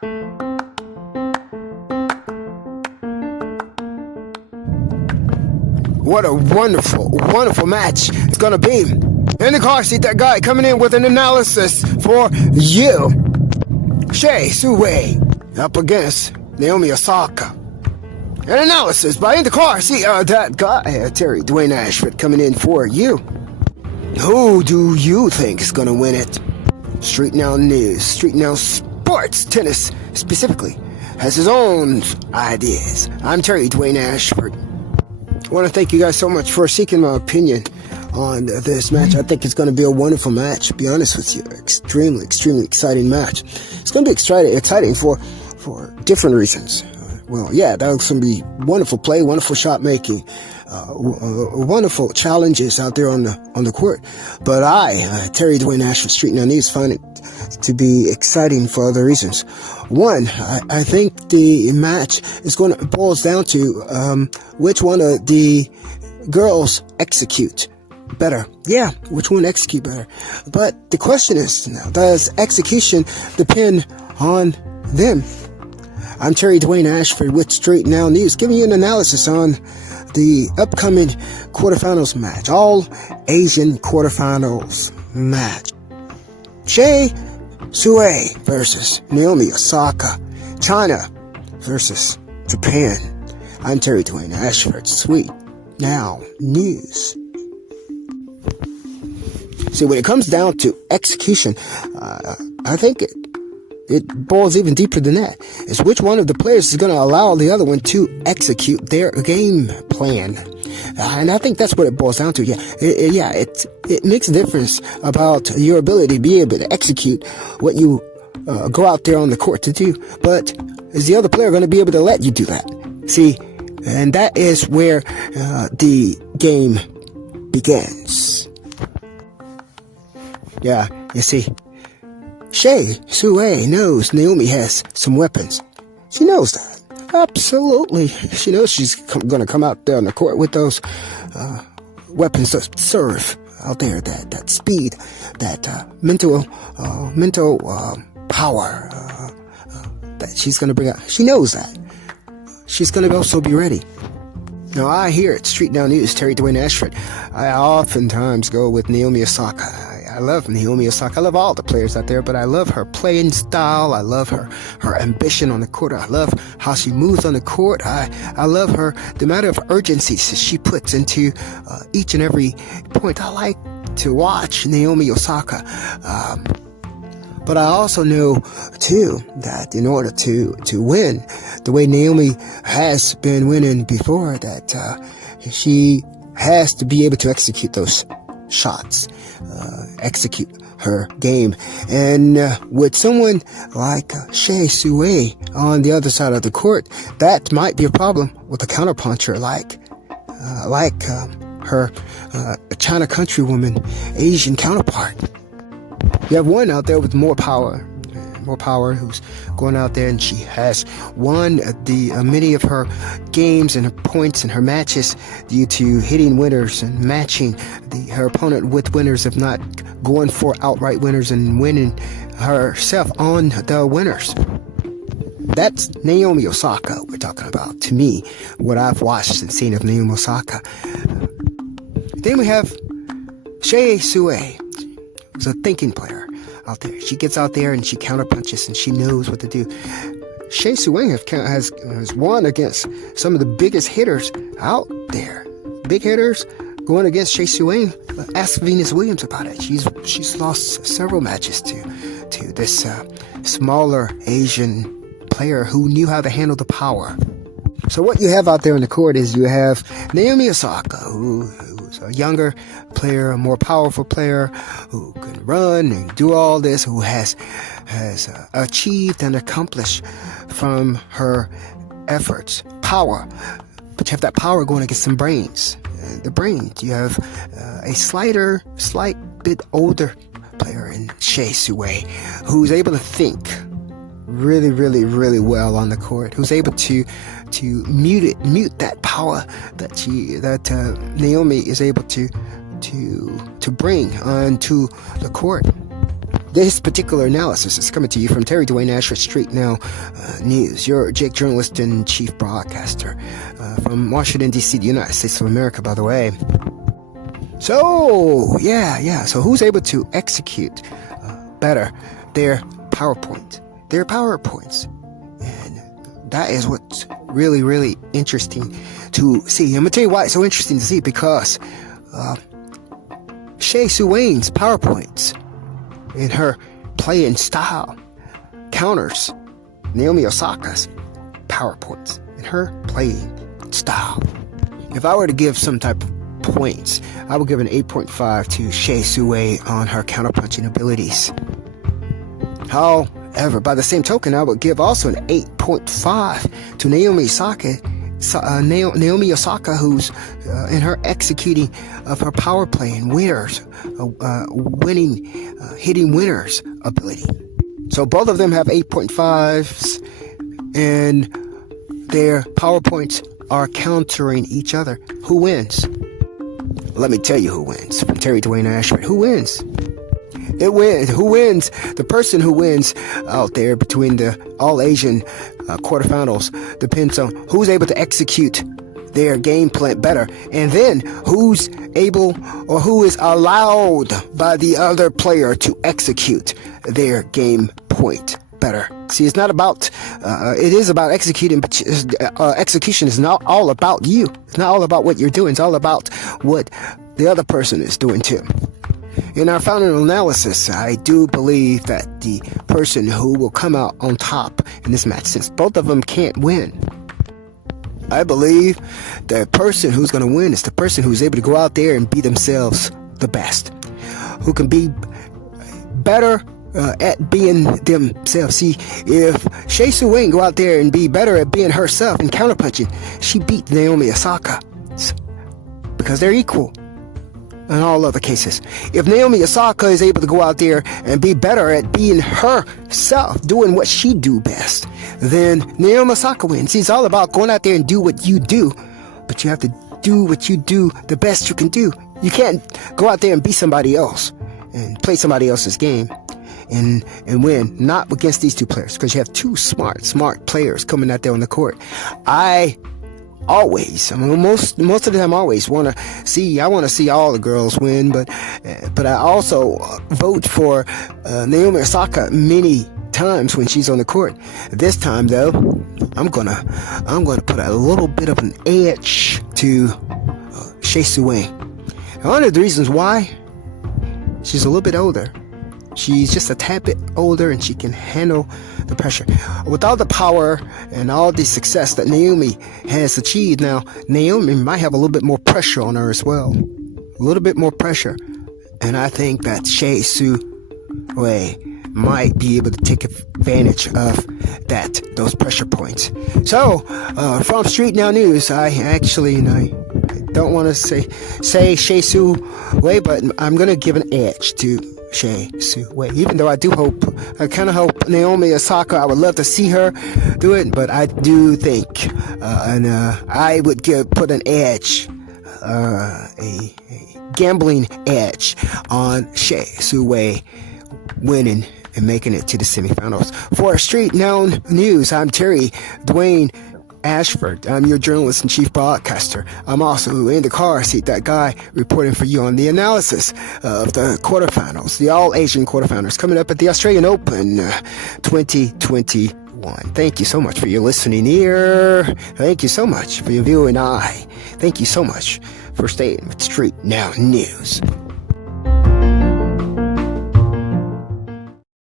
What a wonderful, wonderful match it's gonna be. In the car seat, that guy coming in with an analysis for you. Shea Suwei up against Naomi Osaka. An analysis by In the Car seat, that guy, Terry Dwayne Ashford, coming in for you. Who do you think is gonna win it? StreetNOW News, StreetNOW Sports, tennis specifically, has his own ideas. I'm Terry Dwayne Ashford. I want to thank you guys so much for seeking my opinion on this match. I think it's going to be a wonderful match, to be honest with you. Extremely, extremely exciting match. It's going to be exciting for different reasons. Well, yeah, that's going to be wonderful play, wonderful shot making, wonderful challenges out there on the court. But Terry Dwayne Ashford, StreetNOW News, find it to be exciting for other reasons. One, I think the match is boils down to which one of the girls execute better. Yeah, which one execute better. But the question is now, does execution depend on them? I'm Terry Dwayne Ashford with StreetNOW News, giving you an analysis on the upcoming quarterfinals match, all Asian quarterfinals match. Shea Suwei versus Naomi Osaka. China versus Japan. I'm Terry Dwayne Ashford, StreetNOW News. See, when it comes down to execution, I think it boils even deeper than that. It's which one of the players is going to allow the other one to execute their game plan. And I think that's what it boils down to. It makes a difference about your ability to be able to execute what you go out there on the court to do. But is the other player going to be able to let you do that? See, and that is where the game begins. Yeah, you see, Shea Suwei knows Naomi has some weapons. She knows that. Absolutely. She knows she's going to come out there on the court with those weapons to serve out there, that speed, that mental power that she's going to bring out. She knows that. She's going to also be ready. Now, I here at StreetNOW News, Terry Dwayne Ashford, I oftentimes go with Naomi Osaka. I love Naomi Osaka. I love all the players out there, but I love her playing style. I love her ambition on the court. I love how she moves on the court. I love her, the amount of urgency she puts into each and every point. I like to watch Naomi Osaka. But I also know, too, that in order to win, the way Naomi has been winning before, that she has to be able to execute those shots, execute her game. And with someone like Shea Suwei on the other side of the court, that might be a problem with a counterpuncher like her China countrywoman Asian counterpart. You have one out there with more power, who's going out there, and she has won many of her games and her points and her matches due to hitting winners and matching her opponent with winners, if not going for outright winners and winning herself on the winners. That's Naomi Osaka we're talking about, to me, what I've watched and seen of Naomi Osaka. Then we have Shea Suwei, who's a thinking player out there. She gets out there and she counterpunches and she knows what to do. Shea Suwei has won against some of the biggest hitters out there. Big hitters going against Shea Suwei. Ask Venus Williams about it. She's lost several matches to this smaller Asian player who knew how to handle the power. So what you have out there on the court is you have Naomi Osaka, who's a younger player, a more powerful player, who can run and do all this, who has achieved and accomplished from her efforts power. But you have that power going against some brains. The brains. You have a slight bit older player in Shea Suwei, who's able to think really, really, really well on the court, who's able to mute that power that Naomi is able to bring onto the court. This particular analysis is coming to you from Terry Dwayne Ashford Street Now News, your JIC journalist and chief broadcaster from Washington, D.C., the United States of America, by the way. So, so who's able to execute better their PowerPoints? And that is what's really, really interesting to see. I'm going to tell you why it's so interesting to see, because Shea Su Wayne's PowerPoints in her playing style counters Naomi Osaka's PowerPoints in her playing style. If I were to give some type of points, I would give an 8.5 to Shea Su Wayne on her counterpunching abilities. However, by the same token, I would give also an 8.5 to Naomi Osaka, who's in her executing of her power play and winners, hitting winners ability. So both of them have 8.5s, and their PowerPoints are countering each other. Who wins? Let me tell you who wins. From Terry Dwayne Ashford. Who wins? It wins. Who wins? The person who wins out there between the All-Asian quarterfinals depends on who's able to execute their game plan better, and then who's able or who is allowed by the other player to execute their game point better. See, it's not about, it is about executing, but execution is not all about you. It's not all about what you're doing. It's all about what the other person is doing too. In our final analysis, I do believe that the person who will come out on top in this match, since both of them can't win, I believe the person who's going to win is the person who's able to go out there and be themselves the best, who can be better at being themselves. See, if Shea Su Wayne go out there and be better at being herself and counterpunching, she beat Naomi Osaka because they're equal in all other cases. If Naomi Osaka is able to go out there and be better at being herself, doing what she do best, then Naomi Osaka wins. See, it's all about going out there and do what you do, but you have to do what you do the best you can do. You can't go out there and be somebody else and play somebody else's game and win. Not against these two players, because you have two smart players coming out there on the court. Most of the time, I always want to see all the girls win, but I also vote for Naomi Osaka many times when she's on the court. This time, though, I'm gonna put a little bit of an edge to Shea Su Wayne. One of the reasons why, she's a little bit older. She's just a tad bit older, and she can handle the pressure. With all the power and all the success that Naomi has achieved now, Naomi might have a little bit more pressure on her as well. A little bit more pressure. And I think that Shea Su Wayne might be able to take advantage of those pressure points. So, from Street Now News, I don't want to say Shea Su Wayne, but I'm going to give an edge to Shea Su Wayne, even though I kind of hope Naomi Osaka, I would love to see her do it, but I do think, I would put an edge, a gambling edge on Shea Su Wayne winning and making it to the semifinals. For Street Now News, I'm Terry Dwayne Ashford. I'm your journalist and chief broadcaster. I'm also in the car seat, that guy reporting for you on the analysis of the quarterfinals, the All-Asian quarterfinals coming up at the Australian Open 2021. Thank you so much for your listening ear. Thank you so much for your viewing eye. Thank you so much for staying with Street Now News.